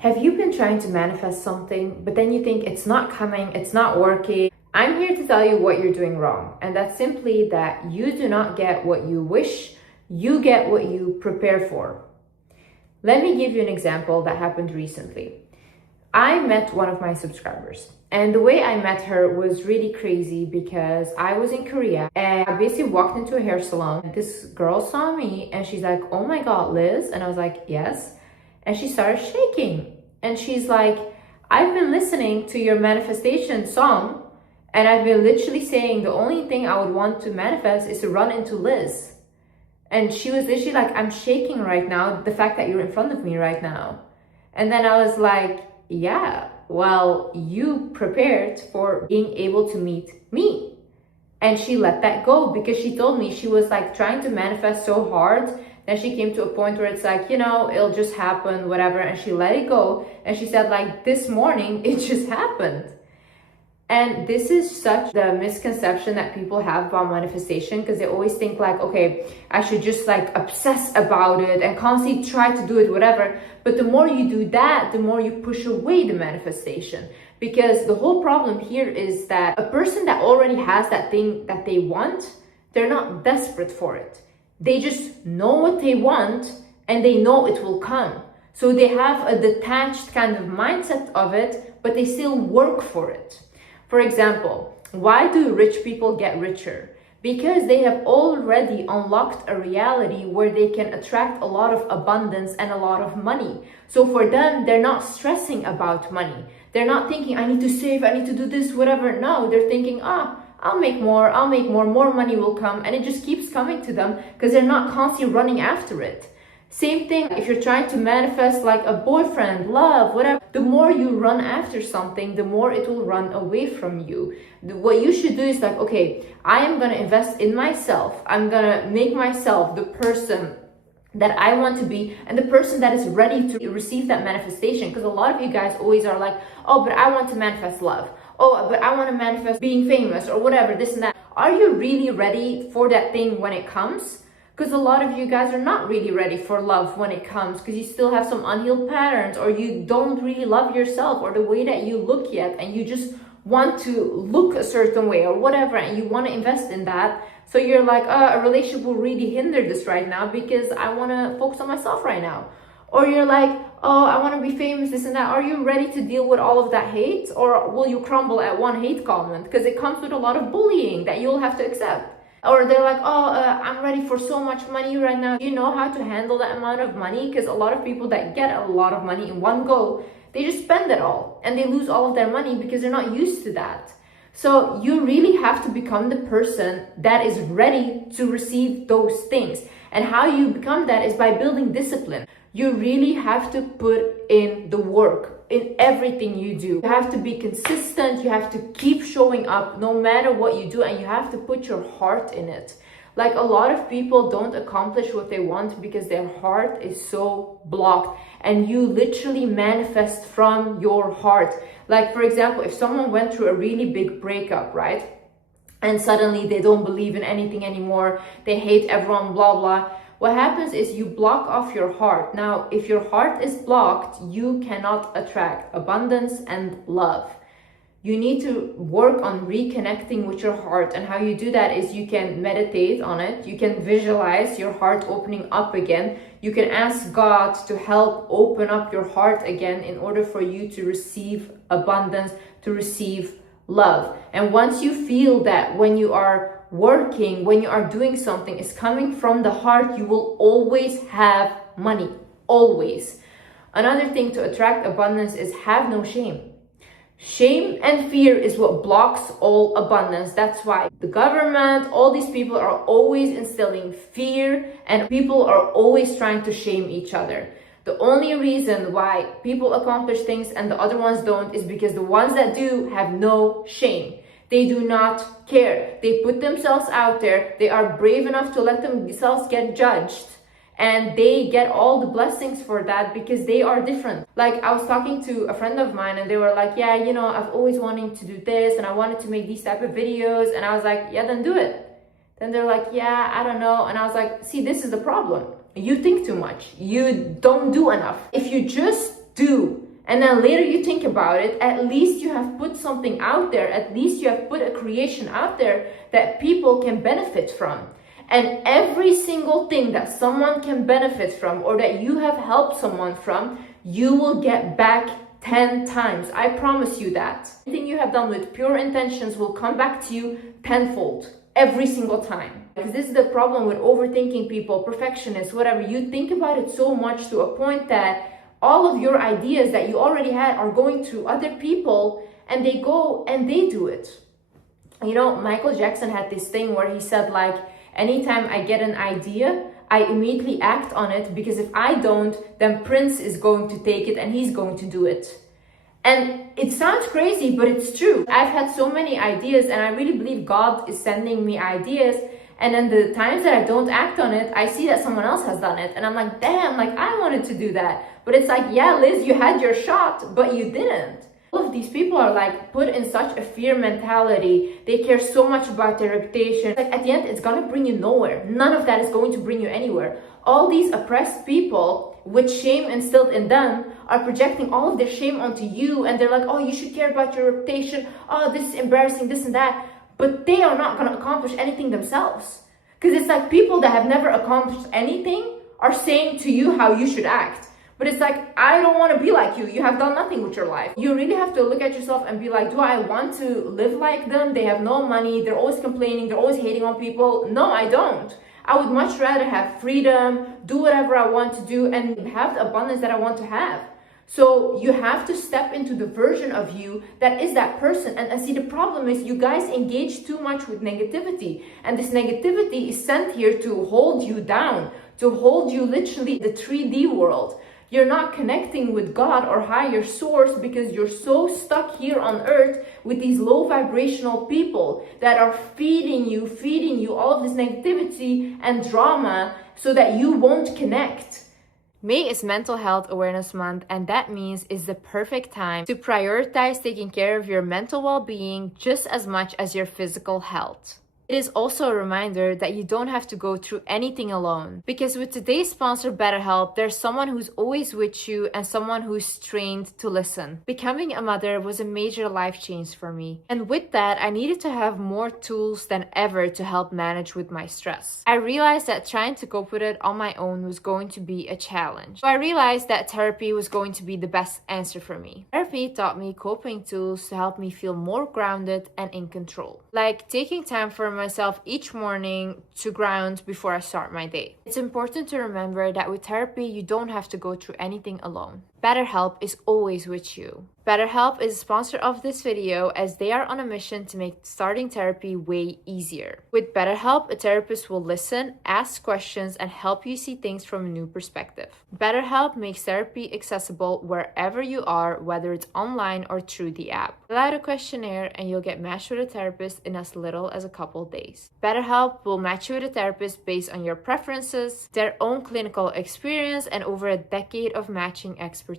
Have you been trying to manifest something, but then you think it's not coming, it's not working? I'm here to tell you what you're doing wrong. And that's simply that you do not get what you wish, you get what you prepare for. Let me give you an example that happened recently. I met one of my subscribers, and the way I met her was really crazy because I was in Korea and I basically walked into a hair salon. This girl saw me and she's like, "Oh my God, Liz." And I was like, "Yes." And she started shaking and she's like, "I've been listening to your manifestation song and I've been literally saying the only thing I would want to manifest is to run into Liz." And she was literally like, "I'm shaking right now, the fact that you're in front of me right now." And then I was like, yeah, well, you prepared for being able to meet me. And she let that go because she told me she was like trying to manifest so hard that she came to a point where it's like, it'll just happen, whatever. And she let it go. And she said, like, this morning, it just happened. And this is such the misconception that people have about manifestation, because they always think like, okay, I should just like obsess about it and constantly try to do it, whatever. But the more you do that, the more you push away the manifestation. Because the whole problem here is that a person that already has that thing that they want, they're not desperate for it. They just know what they want and they know it will come. So they have a detached kind of mindset of it, but they still work for it. For example, why do rich people get richer? Because they have already unlocked a reality where they can attract a lot of abundance and a lot of money. So for them, they're not stressing about money. They're not thinking, I need to save, I need to do this, whatever. No, they're thinking, I'll make more, more money will come. And it just keeps coming to them because they're not constantly running after it. Same thing if you're trying to manifest like a boyfriend, love, whatever. The more you run after something, the more it will run away from you. What you should do is like, okay, I am going to invest in myself. I'm going to make myself the person that I want to be and the person that is ready to receive that manifestation. Because a lot of you guys always are like, oh, but I want to manifest love. Oh, but I want to manifest being famous or whatever, this and that. Are you really ready for that thing when it comes? Because a lot of you guys are not really ready for love when it comes, because you still have some unhealed patterns, or you don't really love yourself or the way that you look yet, and you just want to look a certain way or whatever, and you want to invest in that. So you're like, a relationship will really hinder this right now because I want to focus on myself right now. Or you're like, oh, I want to be famous, this and that. Are you ready to deal with all of that hate, or will you crumble at one hate comment? Because it comes with a lot of bullying that you'll have to accept. Or they're like, I'm ready for so much money right now. You know how to handle that amount of money? Because a lot of people that get a lot of money in one go, they just spend it all and they lose all of their money because they're not used to that. So you really have to become the person that is ready to receive those things. And how you become that is by building discipline. You really have to put in the work in everything you do. You have to be consistent. You have to keep showing up no matter what you do, and you have to put your heart in it. Like, a lot of people don't accomplish what they want because their heart is so blocked, and you literally manifest from your heart. Like, for example, if someone went through a really big breakup, right? And suddenly they don't believe in anything anymore. They hate everyone, blah, blah. What happens is you block off your heart. Now, if your heart is blocked, you cannot attract abundance and love. You need to work on reconnecting with your heart. And how you do that is you can meditate on it. You can visualize your heart opening up again. You can ask God to help open up your heart again in order for you to receive abundance, to receive love. And once you feel that when you are working, when you are doing something, is coming from the heart, you will always have money. Always. Another thing to attract abundance is have no shame. Shame and fear is what blocks all abundance. That's why the government, all these people are always instilling fear, and people are always trying to shame each other. The only reason why people accomplish things and the other ones don't is because the ones that do have no shame. They do not care. They put themselves out there. They are brave enough to let themselves get judged. And they get all the blessings for that because they are different. Like, I was talking to a friend of mine and they were like, yeah, I've always wanted to do this and I wanted to make these type of videos. And I was like, yeah, then do it. Then they're like, yeah, I don't know. And I was like, see, this is the problem. You think too much. You don't do enough. If you just do and then later you think about it, at least you have put something out there. At least you have put a creation out there that people can benefit from. And every single thing that someone can benefit from or that you have helped someone from, you will get back 10 times. I promise you that. Anything you have done with pure intentions will come back to you tenfold every single time. Because this is the problem with overthinking people, perfectionists, whatever. You think about it so much to a point that all of your ideas that you already had are going to other people, and they go and they do it. You know, Michael Jackson had this thing where he said, like, anytime I get an idea, I immediately act on it, because if I don't, then Prince is going to take it and he's going to do it. And it sounds crazy, but it's true. I've had so many ideas, and I really believe God is sending me ideas. And then the times that I don't act on it, I see that someone else has done it. And I'm like, damn, like I wanted to do that. But it's like, yeah, Liz, you had your shot, but you didn't. All of these people are like put in such a fear mentality. They care so much about their reputation. Like at the end, it's gonna bring you nowhere. None of that is going to bring you anywhere. All these oppressed people with shame instilled in them are projecting all of their shame onto you. And they're like, oh, you should care about your reputation. Oh, this is embarrassing, this and that. But they are not gonna accomplish anything themselves. Because it's like people that have never accomplished anything are saying to you how you should act. But it's like, I don't want to be like you. You have done nothing with your life. You really have to look at yourself and be like, do I want to live like them? They have no money. They're always complaining. They're always hating on people. No, I don't. I would much rather have freedom, do whatever I want to do, and have the abundance that I want to have. So you have to step into the version of you that is that person. And see, the problem is you guys engage too much with negativity. And this negativity is sent here to hold you down, to hold you literally in the 3D world. You're not connecting with God or higher source because you're so stuck here on earth with these low vibrational people that are feeding you all of this negativity and drama so that you won't connect. May is Mental Health Awareness Month, and that means it's the perfect time to prioritize taking care of your mental well-being just as much as your physical health. It is also a reminder that you don't have to go through anything alone. Because with today's sponsor, BetterHelp, there's someone who's always with you and someone who's trained to listen. Becoming a mother was a major life change for me. And with that, I needed to have more tools than ever to help manage with my stress. I realized that trying to cope with it on my own was going to be a challenge. So I realized that therapy was going to be the best answer for me. Therapy taught me coping tools to help me feel more grounded and in control. Like taking time for myself each morning to ground before I start my day. It's important to remember that with therapy, you don't have to go through anything alone. BetterHelp is always with you. BetterHelp is a sponsor of this video as they are on a mission to make starting therapy way easier. With BetterHelp, a therapist will listen, ask questions, and help you see things from a new perspective. BetterHelp makes therapy accessible wherever you are, whether it's online or through the app. Fill out a questionnaire and you'll get matched with a therapist in as little as a couple days. BetterHelp will match you with a therapist based on your preferences, their own clinical experience, and over a decade of matching expertise.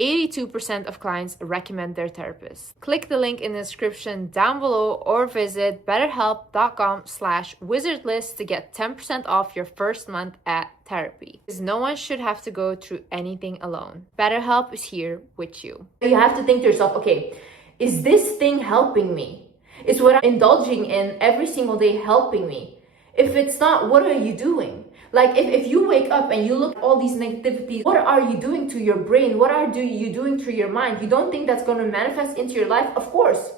82% of clients recommend their therapist. Click the link in the description down below or visit betterhelp.com/wizardlist to get 10% off your first month at therapy. Because no one should have to go through anything alone. BetterHelp is here with you. You have to think to yourself, okay, is this thing helping me? Is what I'm indulging in every single day helping me? If it's not, what are you doing? Like if you wake up and you look at all these negativities, what are you doing to your brain? What are you doing to your mind? You don't think that's going to manifest into your life? Of course.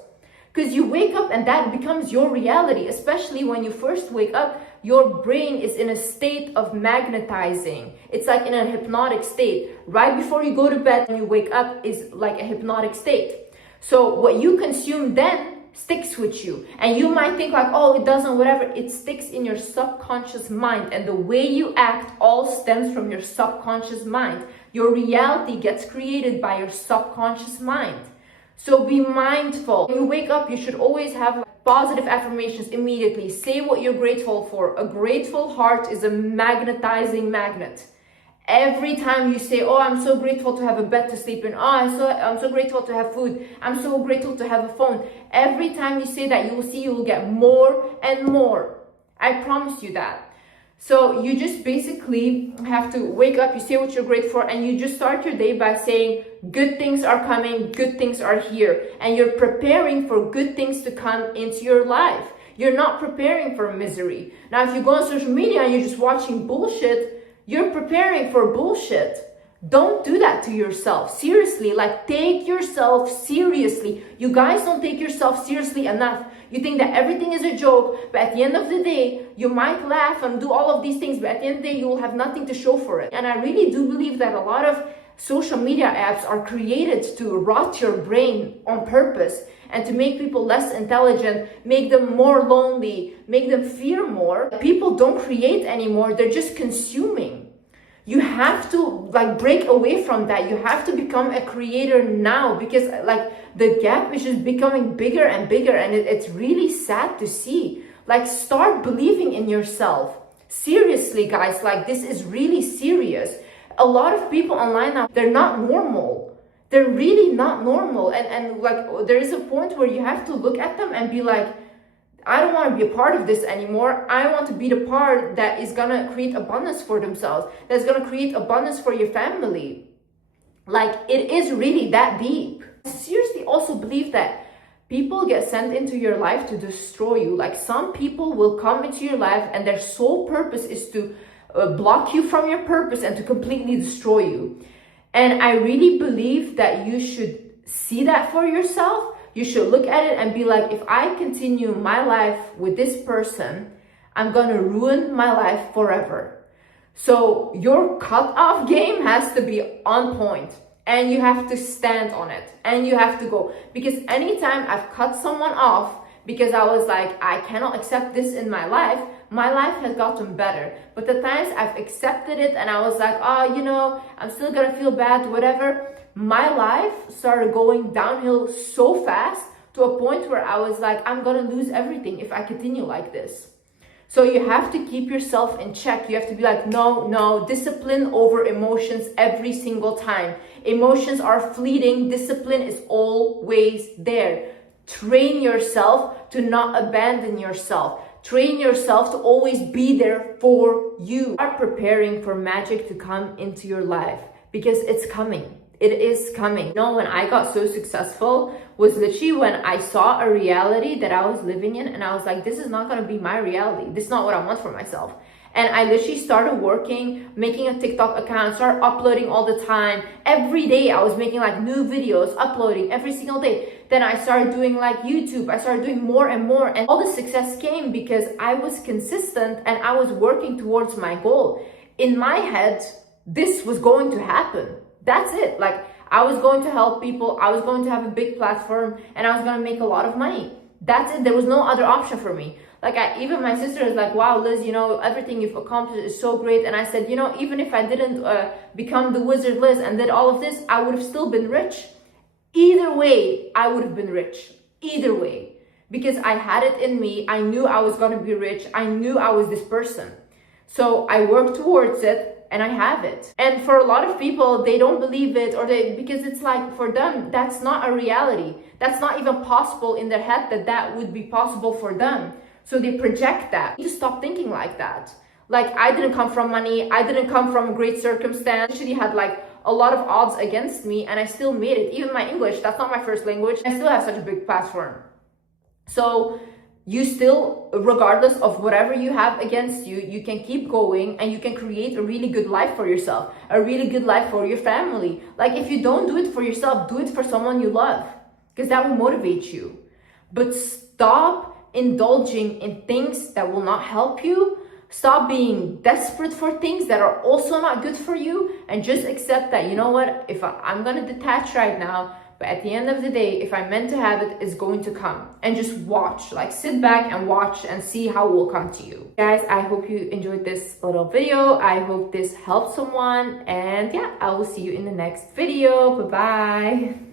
Because you wake up and that becomes your reality. Especially when you first wake up, your brain is in a state of magnetizing. It's like in a hypnotic state. Right before you go to bed and you wake up is like a hypnotic state. So what you consume then sticks with you, and you might think like, oh, it doesn't, whatever. It sticks in your subconscious mind, and the way you act all stems from your subconscious mind. Your reality gets created by your subconscious mind. So be mindful. When you wake up, you should always have positive affirmations immediately. Say what you're grateful for. A grateful heart is a magnetizing magnet. Every time you say, oh, I'm so grateful to have a bed to sleep in. Oh, I'm so grateful to have food. I'm so grateful to have a phone. Every time you say that, you will see you will get more and more. I promise you that. So you just basically have to wake up, you say what you're grateful for, and you just start your day by saying, good things are coming, good things are here. And you're preparing for good things to come into your life. You're not preparing for misery. Now, if you go on social media and you're just watching bullshit, you're preparing for bullshit. Don't do that to yourself. Seriously, like, take yourself seriously. You guys don't take yourself seriously enough. You think that everything is a joke, but at the end of the day, you might laugh and do all of these things, but at the end of the day, you will have nothing to show for it. And I really do believe that a lot of social media apps are created to rot your brain on purpose and to make people less intelligent, make them more lonely, make them fear more. People don't create anymore, they're just consuming. You have to like break away from that. You have to become a creator now, because like the gap is just becoming bigger and bigger, and it's really sad to see. Like, start believing in yourself. Seriously, guys, like, this is really serious. A lot of people online now, they're not normal. They're really not normal. And like, there is a point where you have to look at them and be like, I don't want to be a part of this anymore. I want to be the part that is going to create abundance for themselves, that's going to create abundance for your family. Like, it is really that deep. I seriously also believe that people get sent into your life to destroy you. Like, some people will come into your life and their sole purpose is to block you from your purpose and to completely destroy you. And I really believe that you should see that for yourself. You should look at it and be like, if I continue my life with this person, I'm gonna ruin my life forever. So your cut-off game has to be on point, and you have to stand on it, and you have to go. Because anytime I've cut someone off because I was like, I cannot accept this in my life has gotten better. But the times I've accepted it and I was like, oh, you know, I'm still gonna feel bad, whatever, my life started going downhill so fast, to a point where I was like, I'm gonna lose everything if I continue like this. So you have to keep yourself in check. You have to be like, no, discipline over emotions every single time. Emotions are fleeting, discipline is always there. Train yourself to not abandon yourself. Train yourself to always be there for you. Start preparing for magic to come into your life, because it's coming. It is coming. You know, when I got so successful was literally when I saw a reality that I was living in, and I was like, this is not going to be my reality. This is not what I want for myself. And I literally started working, making a TikTok account, started uploading all the time. Every day I was making like new videos, uploading every single day. Then I started doing like YouTube. I started doing more and more. And all the success came because I was consistent and I was working towards my goal. In my head, this was going to happen. That's it. Like, I was going to help people. I was going to have a big platform and I was going to make a lot of money. That's it. There was no other option for me. Like, even my sister is like, wow, Liz, you know, everything you've accomplished is so great. And I said, you know, even if I didn't become the wizard Liz and did all of this, I would have still been rich. Either way, I would have been rich. Either way. Because I had it in me. I knew I was going to be rich. I knew I was this person. So I worked towards it. And I have it. And for a lot of people, they don't believe it, or because it's like, for them, that's not a reality. That's not even possible in their head that would be possible for them. So they project that. You need to stop thinking like that. Like, I didn't come from money. I didn't come from a great circumstance. I actually had like a lot of odds against me, and I still made it. Even my English, that's not my first language. I still have such a big platform. So you still, regardless of whatever you have against you, you can keep going and you can create a really good life for yourself, a really good life for your family. Like, if you don't do it for yourself, do it for someone you love, because that will motivate you. But stop indulging in things that will not help you. Stop being desperate for things that are also not good for you, and just accept that, you know what, if I'm gonna detach right now, but at the end of the day, if I'm meant to have it, it's going to come. And just watch, like, sit back and watch and see how it will come to you. Guys, I hope you enjoyed this little video. I hope this helped someone. And yeah, I will see you in the next video. Bye-bye.